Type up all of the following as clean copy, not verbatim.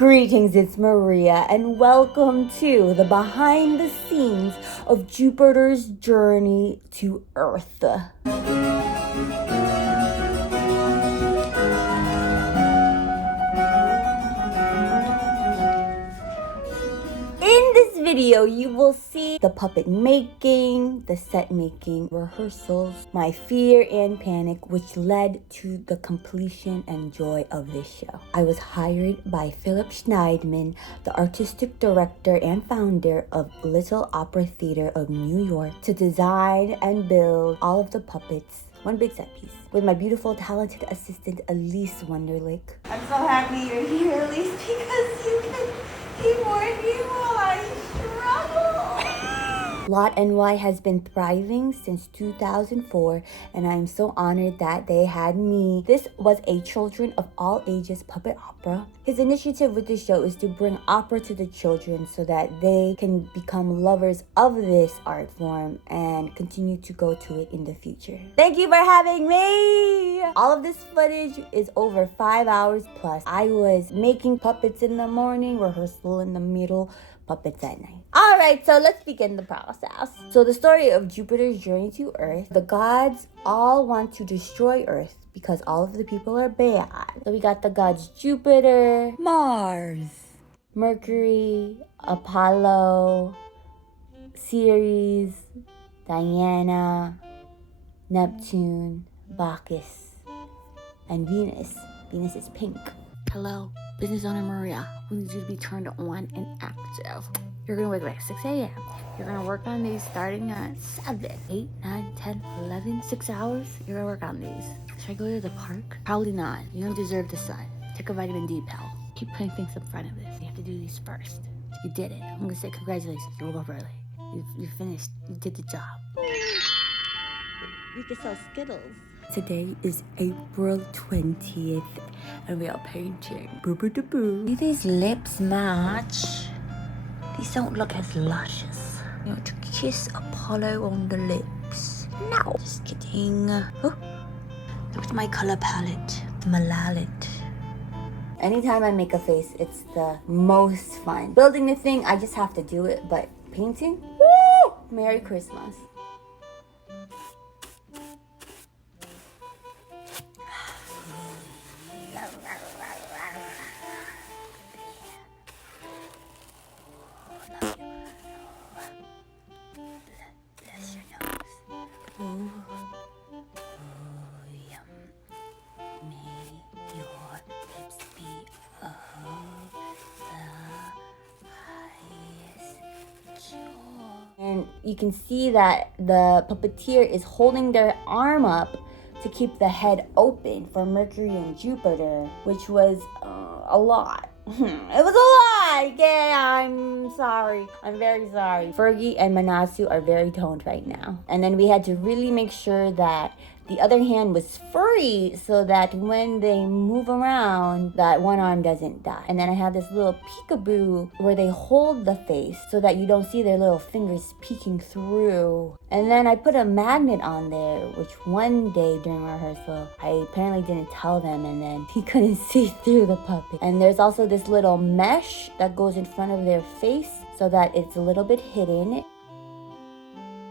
Greetings, it's Maria, and welcome to the behind the scenes of Jupiter's journey to Earth. In this video, you will see the puppet making, the set making, rehearsals, my fear and panic, which led to the completion and joy of this show. I was hired by Shneidman, the artistic director and founder of Little Opera Theater of New York, to design and build all of the puppets, one big set piece, with my beautiful, talented assistant, Elise Wonderlick. I'm so happy you're here, Elise, because you can keep working while I struggle. LOTNY has been thriving since 2004, and I'm so honored that they had me. This was a children of all ages puppet opera. His initiative with the show is to bring opera to the children so that they can become lovers of this art form and continue to go to it in the future. Thank you for having me! All of this footage is over 5 hours plus. I was making puppets in the morning, rehearsal in the middle, puppets at night. Alright, so let's begin the process. So the story of Jupiter's journey to Earth. The gods all want to destroy Earth because all of the people are bad. So we got the gods Jupiter, Mars, Mercury, Apollo, Ceres, Diana, Neptune, Baucis, and Venus. Venus is pink. Hello, business owner Maria. We need you to be turned on and active. You're gonna wake up at 6 a.m. You're gonna work on these starting at 7, 8, 9, 10, 11, 6 hours. You're gonna work on these. Should I go to the park? Probably not. You don't deserve the sun. Take a vitamin D pill. Keep putting things in front of this. You have to do these first. You did it. I'm gonna say congratulations. You woke up early. You finished. You did the job. You can sell Skittles. Today is April 20th, and we are painting. Boo-boo-da-boo. Do these lips match? These don't look as luscious. You want to kiss Apollo on the lips. No, just kidding. Oh, look at my color palette, the Malalet. Anytime I make a face, it's the most fun. Building the thing, I just have to do it, but painting, woo! Merry Christmas. And you can see that the puppeteer is holding their arm up to keep the head open for Mercury and Jupiter, which was a lot. It was a lot! Yeah, I'm sorry. I'm very sorry. Fergie and Manasu are very toned right now. And then we had to really make sure that the other hand was free so that when they move around, that one arm doesn't die. And then I have this little peekaboo where they hold the face so that you don't see their little fingers peeking through. And then I put a magnet on there, which one day during rehearsal, I apparently didn't tell them, and then he couldn't see through the puppet. And there's also this little mesh that goes in front of their face so that it's a little bit hidden.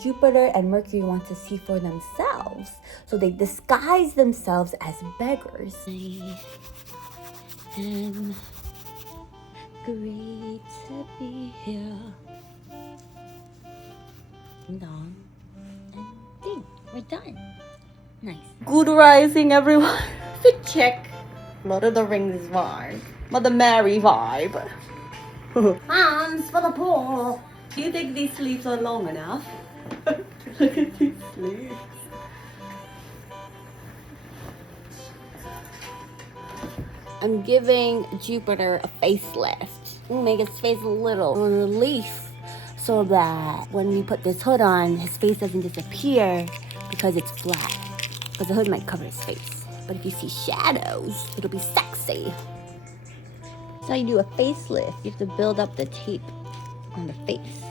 Jupiter and Mercury want to see for themselves, so they disguise themselves as beggars. I am great to be here. Ding dong. And ding, we're done. Nice. Good rising, everyone. Fit check. Lord of the Rings vibe. Mother Mary vibe. Hands for the poor. Do you think these sleeves are long enough? Look at these sleeves. I'm giving Jupiter a facelift. Make his face a little relief so that when we put this hood on, his face doesn't disappear because it's flat. Because the hood might cover his face. But if you see shadows, it'll be sexy. That's how you do a facelift. You have to build up the tape on the face.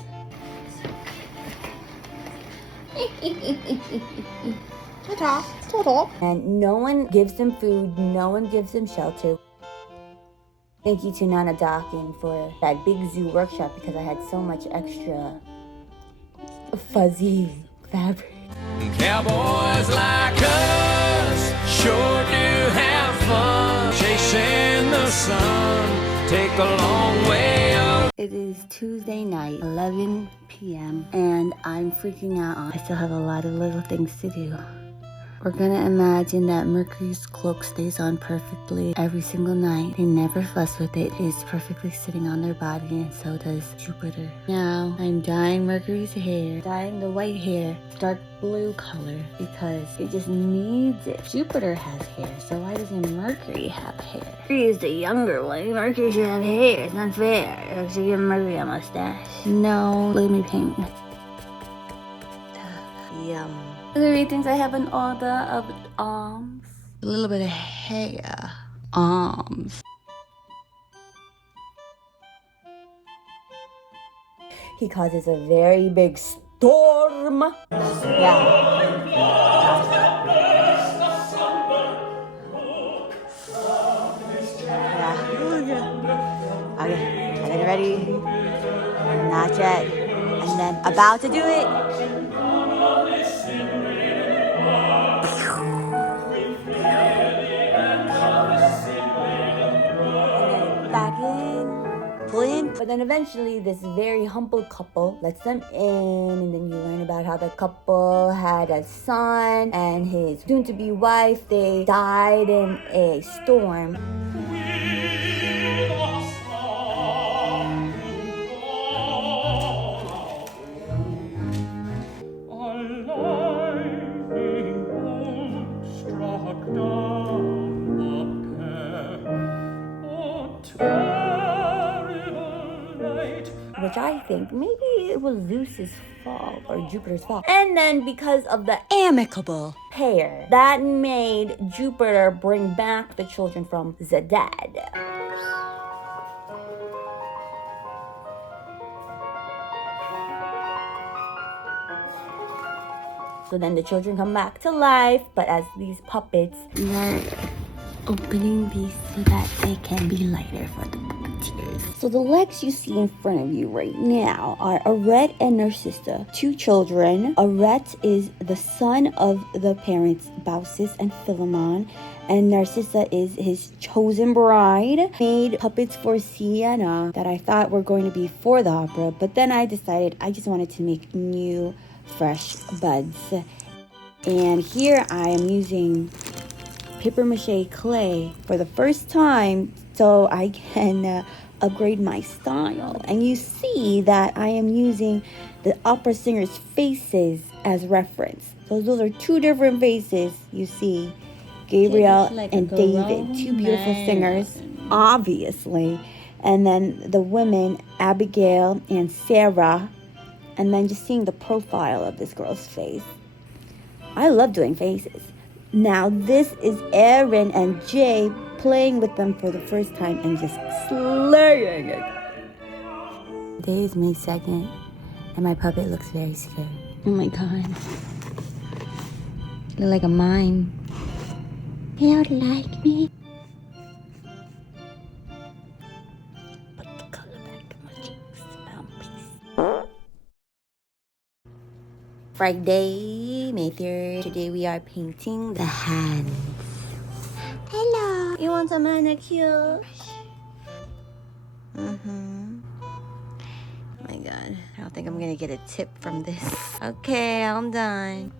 Ta-ta. And no one gives them food, no one gives them shelter. Thank you to Nana Dockin for that big zoo workshop because I had so much extra fuzzy fabric. Cowboys like us sure do have fun chasing the sun. Take a long way up. It is Tuesday night, 11 p.m., and I'm freaking out. I still have a lot of little things to do. We're gonna imagine that Mercury's cloak stays on perfectly every single night. They never fuss with it. It's perfectly sitting on their body, and so does Jupiter. Now, I'm dyeing Mercury's hair, dyeing the white hair dark blue color because it just needs it. Jupiter has hair, so why doesn't Mercury have hair? Mercury is the younger one. Mercury should have hair. It's not fair. I should give Mercury a mustache. No, let me paint. Yum. Other things I have an order of arms. A little bit of hair. Arms. He causes a very big storm. Yeah. Okay, are they ready? Not yet. And then about to do it. Back in, pull in. But then eventually this very humble couple lets them in, and then you learn about how the couple had a son and his soon-to-be wife. They died in a storm. Which I think maybe it was Zeus's fault or Jupiter's fault. And then because of the amicable pair, that made Jupiter bring back the children from the dead. So then the children come back to life, but as these puppets, They're opening these so that they can be lighter for the Puppeteers. So the legs you see in front of you right now are Aret and Narcissa, two children. Aret is the son of the parents Baucis and Philemon, and Narcissa is his chosen bride. Made puppets for Sienna that I thought were going to be for the opera, but then I decided I just wanted to make new, fresh buds. And here I am using paper mache clay for the first time so I can upgrade my style. And you see that I am using the opera singers' faces as reference. So those are two different faces you see. Gabriel and David, two beautiful singers, obviously. And then the women, Abigail and Sarah. And then just seeing the profile of this girl's face. I love doing faces. Now this is Aaron and Jay playing with them for the first time and just slaying it. Today is May 2nd and my puppet looks very scared. Oh my god. You look like a mime. You don't like me? Put the color back in my cheeks. Friday, May 3rd. Today we are painting the hands. Hello. You want a manicure? Oh my god. I don't think I'm gonna get a tip from this. Okay, I'm done.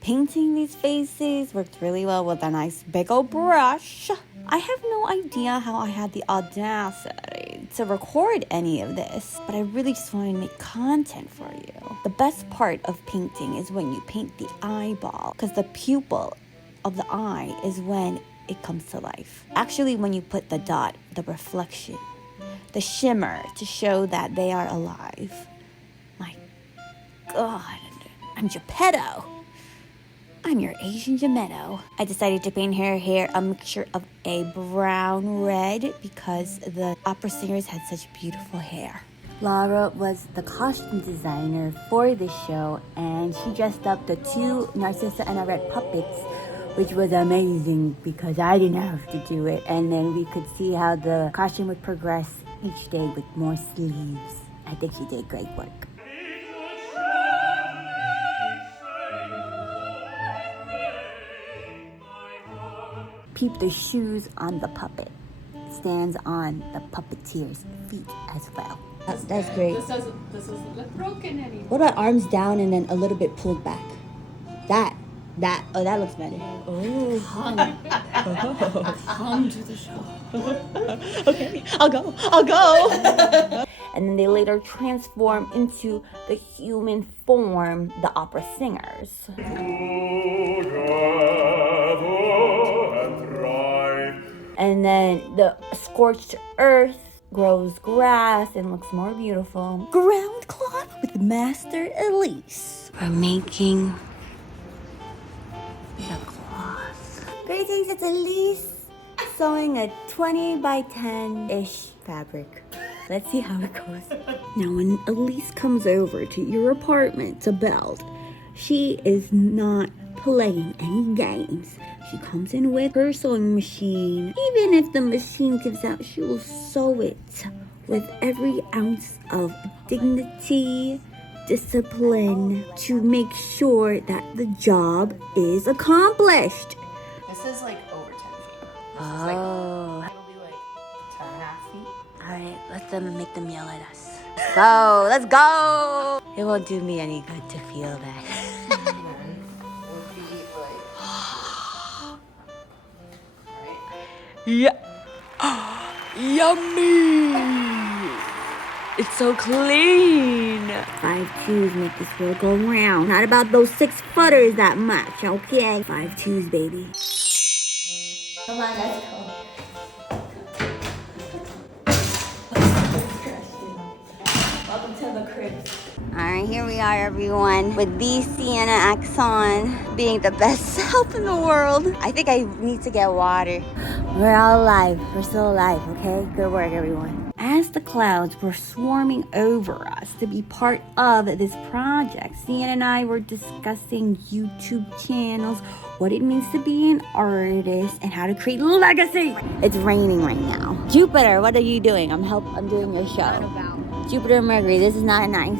Painting these faces worked really well with a nice big old brush. I have no idea how I had the audacity to record any of this, but I really just wanted to make content for you. The best part of painting is when you paint the eyeball, because the pupil of the eye is when it comes to life. Actually, when you put the dot, the reflection, the shimmer to show that they are alive. My god, I'm Geppetto. I'm your Asian Geppetto. I decided to paint her hair a mixture of a brown red because the opera singers had such beautiful hair. Larah was the costume designer for this show, and she dressed up the two Narcissa and Aret puppets which was amazing because I didn't have to do it. And then we could see how the costume would progress each day with more sleeves. I think she did great work. Peep the shoes on the puppet. It stands on the puppeteer's feet as well. That's great. This doesn't look broken anymore. What about arms down and then a little bit pulled back? That looks better. Oh, Come to the show. okay, I'll go. And then they later transform into the human form, the opera singers. And then the scorched earth grows grass and looks more beautiful. Ground cloth with Master Elise. We're making the cloth. Greetings, it's Elise sewing a 20 by 10-ish fabric. Let's see how it goes. Now, when Elise comes over to your apartment to build, she is not playing any games. She comes in with her sewing machine. Even if the machine gives out, she will sew it with every ounce of dignity, discipline, to make sure that the job is accomplished. This is like over 10 feet. Oh. It'll be like 10.5 feet. Alright, let them make them yell at us. Let's go! It won't do me any good to feel that. And then would be like, right? Yeah. Yummy! It's so clean. 5 twos make this world go round. Not about those 6 footers that much, okay? 5 twos, baby. Come on, let's go. Welcome to the crib. Alright, here we are, everyone, with the Sienna Axon being the best help in the world. I think I need to get water. We're all alive. We're still alive, okay? Good work, everyone. As the clouds were swarming over us to be part of this project, Sienna and I were discussing YouTube channels, what it means to be an artist, and how to create legacy. It's raining right now. Jupiter, what are you doing? I'm doing your show. Jupiter and Mercury, this is not nice.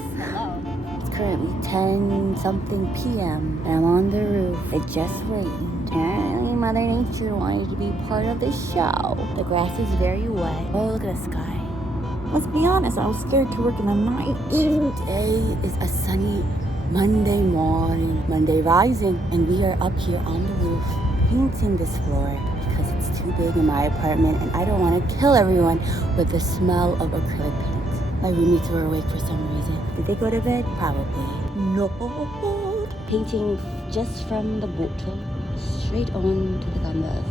It's currently 10-something p.m. and I'm on the roof. It just rained. Apparently Mother Nature wanted to be part of the show. The grass is very wet. Oh, look at the sky. Let's be honest, I was scared to work in the night. Today is a sunny Monday morning, Monday rising, and we are up here on the roof painting this floor because it's too big in my apartment and I don't want to kill everyone with the smell of acrylic paint. My roommates were awake for some reason. Did they go to bed? Probably. No. Painting just from the bottle straight on to the canvas.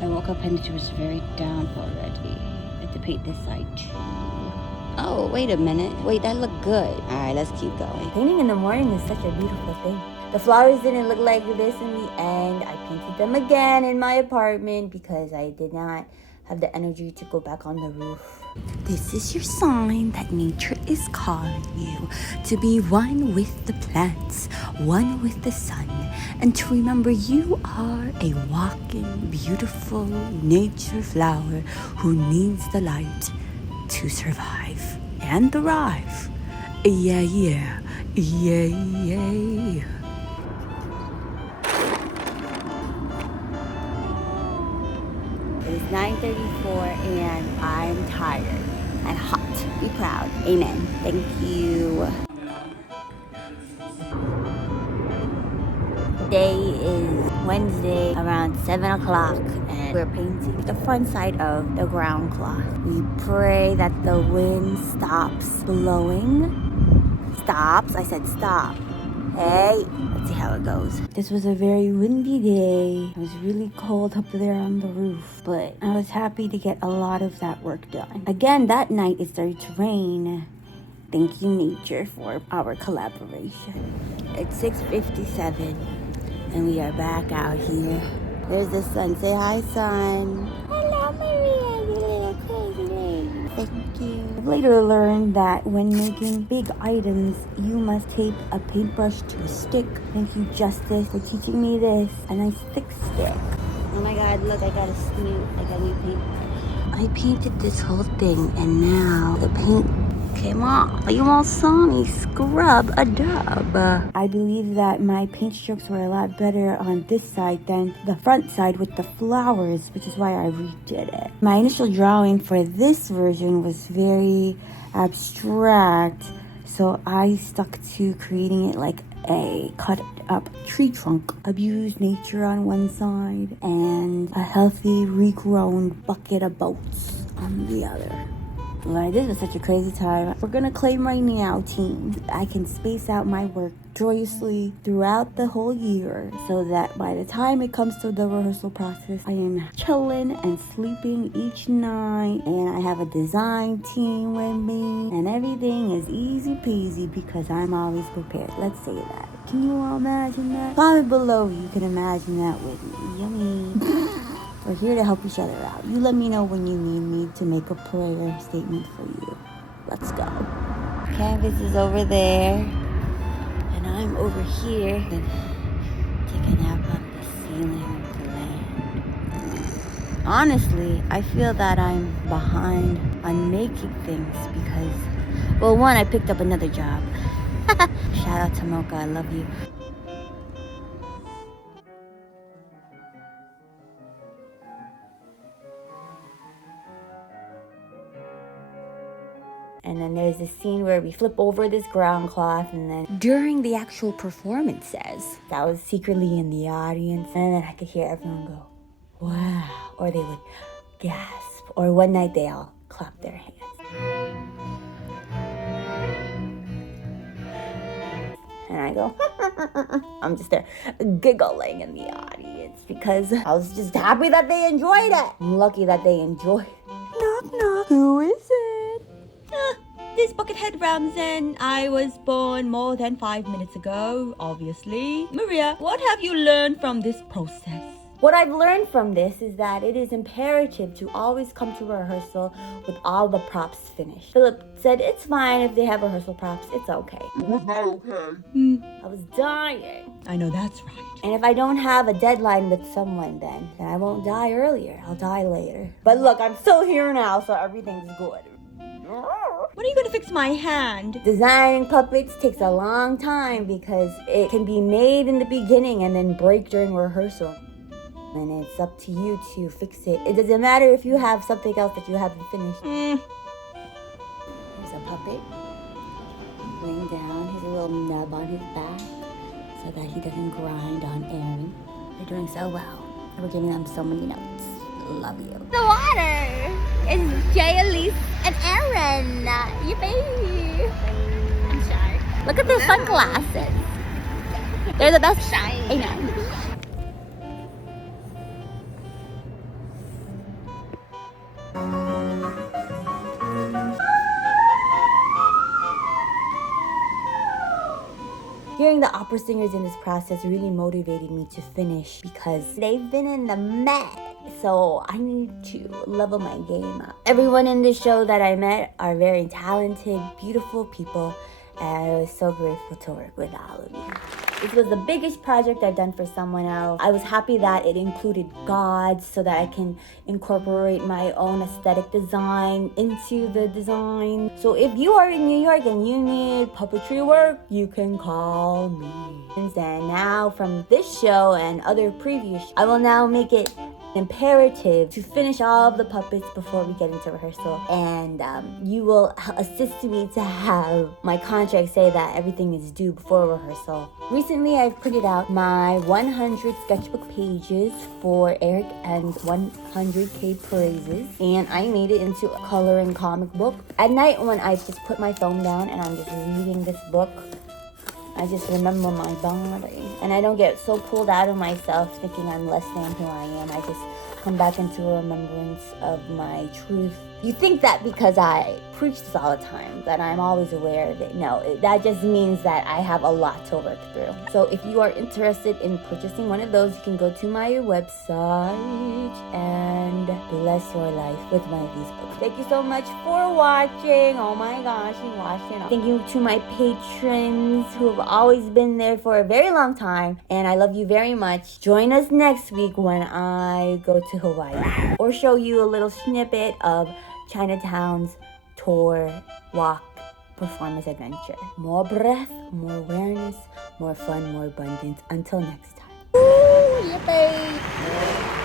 I woke up and it was very damp already. I had to paint this side too. Oh, wait a minute. Wait, that looked good. All right, let's keep going. Painting in the morning is such a beautiful thing. The flowers didn't look like this in the end. I painted them again in my apartment because I did not have the energy to go back on the roof. This is your sign that nature is calling you to be one with the plants, one with the sun, and to remember you are a walking, beautiful nature flower who needs the light to survive and thrive. Yeah, yeah, yeah, yeah. It is 9:34 and I'm tired and hot. Be proud. Amen. Thank you. Today is Wednesday around 7 o'clock and we're painting the front side of the ground cloth. We pray that the wind stops blowing. Stops? I said stop. Hey, let's see how it goes. This was a very windy day. It was really cold up there on the roof, but I was happy to get a lot of that work done. Again, that night it started to rain. Thank you, nature, for our collaboration. It's 6:57, and we are back out here. There's the sun. Say hi, sun. Hello, Maria, you little crazy lady. Thank you. I've later learned that when making big items, you must tape a paintbrush to a stick. Thank you, Justice, for teaching me this. A nice thick stick. Oh my god, look, I got a new paintbrush. I painted this whole thing, and now the paint came off. You all saw me scrub a dub. I believe that my paint strokes were a lot better on this side than the front side with the flowers, which is why I redid it. My initial drawing for this version was very abstract, so I stuck to creating it like a cut up tree trunk. Abused nature on one side and a healthy regrown bucket of boats on the other. Like, this was such a crazy time. We're gonna claim my meow team. I can space out my work joyously throughout the whole year so that by the time it comes to the rehearsal process, I am chilling and sleeping each night, and I have a design team with me, and everything is easy peasy because I'm always prepared. Let's say that. Can you all imagine that? Comment below if you can imagine that with me. Yummy. We're here to help each other out. You let me know when you need me to make a prayer statement for you. Let's go. Canvas is over there, and I'm over here and taking out on the ceiling of the land. Honestly, I feel that I'm behind on making things because, well, one, I picked up another job. Shout out to Mocha, I love you. And then there's this scene where we flip over this ground cloth, and then during the actual performances, I was secretly in the audience, and then I could hear everyone go, wow, or they would gasp, or one night they all clapped their hands. And I go, I'm just there giggling in the audience because I was just happy that they enjoyed it. I'm lucky that they enjoyed it. Knock, knock, who is it? This Buckethead Ramsen. I was born more than 5 minutes ago, obviously. Maria, what have you learned from this process? What I've learned from this is that it is imperative to always come to rehearsal with all the props finished. Philip said it's fine if they have rehearsal props, it's okay. It was not okay. I was dying. I know that's right. And if I don't have a deadline with someone then I won't die earlier, I'll die later. But look, I'm still here now, so everything's good. When are you gonna fix my hand? Designing puppets takes a long time because it can be made in the beginning and then break during rehearsal. And it's up to you to fix it. It doesn't matter if you have something else that you haven't finished. Here's a puppet laying down. Here's a little nub on his back so that he doesn't grind on Aaron. They're doing so well. We're giving them so many notes. Love you. The water is Jay, Elise, and Aaron. Yippee! I'm shy. Look at those sunglasses. They're the best. Shiny. I know. Hearing the opera singers in this process really motivated me to finish because they've been in the mess. So I need to level my game up. Everyone in this show that I met are very talented, beautiful people, and I was so grateful to work with all of you. This was the biggest project I've done for someone else. I was happy that it included gods so that I can incorporate my own aesthetic design into the design. So if you are in New York and you need puppetry work, you can call me. And now from this show and other previous, I will now make it imperative to finish all of the puppets before we get into rehearsal, and you will assist me to have my contract say that everything is due before rehearsal. Recently I've printed out my 100 sketchbook pages for Aret and 100k praises, and I made it into a coloring comic book. At night when I just put my phone down and I'm just reading this book, I just remember my body. And I don't get so pulled out of myself thinking I'm less than who I am. I just come back into a remembrance of my truth. You think that because I preach this all the time, that I'm always aware of it. No, that just means that I have a lot to work through. So if you are interested in purchasing one of those, you can go to my website and bless your life with one of these books. Thank you so much for watching. Oh my gosh, you watched it. Thank you to my patrons who have always been there for a very long time. And I love you very much. Join us next week when I go to Hawaii or show you a little snippet of Chinatown's tour, walk, performance adventure. More breath, more awareness, more fun, more abundance. Until next time. Ooh, yippee!